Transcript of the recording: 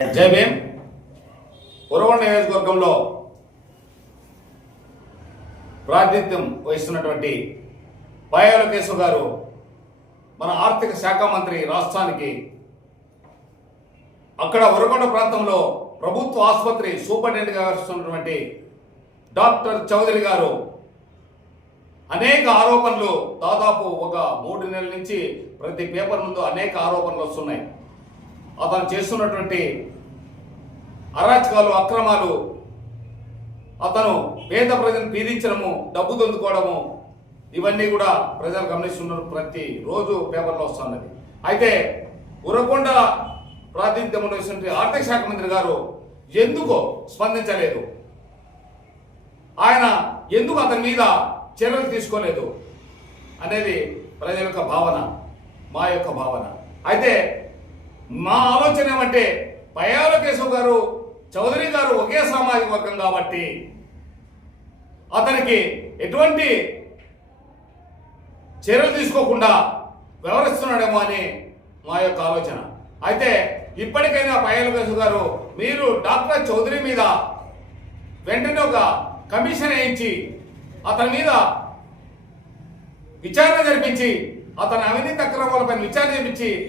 జై భీమ్. ఉరవకొండ నియోజకవర్గంలో ప్రాతినిధ్యం వహిస్తున్నటువంటి పాయాల కేశవ్ గారు మన ఆర్థిక శాఖ మంత్రి రాష్ట్రానికి అక్కడ ఉరవకొండ ప్రాంతంలో ప్రభుత్వ ఆసుపత్రి సూపరింటెండెంట్గా వ్యవహరిస్తున్నటువంటి డాక్టర్ చౌదరి గారు అనేక ఆరోపణలు దాదాపు ఒక 3 నెలల నుంచి ప్రతి పేపర్ ముందు అనేక ఆరోపణలు వస్తున్నాయి. అతను చేస్తున్నటువంటి అరాచకాలు, అక్రమాలు, అతను పేద ప్రజలను పీడించడము, డబ్బు దొందుకోవడము, ఇవన్నీ కూడా ప్రజలు గమనిస్తున్నారు. ప్రతి రోజు పేపర్లో వస్తున్నది. అయితే ఉరవకొండ ప్రాతినిధ్యం వహిస్తున్న ఆర్థిక శాఖ మంత్రి గారు ఎందుకో స్పందించలేదు. ఆయన ఎందుకు అతని మీద చర్యలు తీసుకోలేదు అనేది ప్రజల యొక్క భావన, మా యొక్క భావన. అయితే మా ఆలోచన ఏమంటే పయాల కేశవ్ గారు, చౌదరి గారు ఒకే సామాజిక వర్గం కాబట్టి అతనికి ఎటువంటి చర్యలు తీసుకోకుండా వ్యవహరిస్తున్నాడేమో అని మా యొక్క ఆలోచన. అయితే ఇప్పటికైనా పయాల కేశవ్ గారు, మీరు డాక్టర్ చౌదరి మీద వెంటనే ఒక కమిషన్ వేయించి అతని మీద విచారణ జరిపించి, అతని అవినీతి అక్రమాలపై విచారణ జరిపించి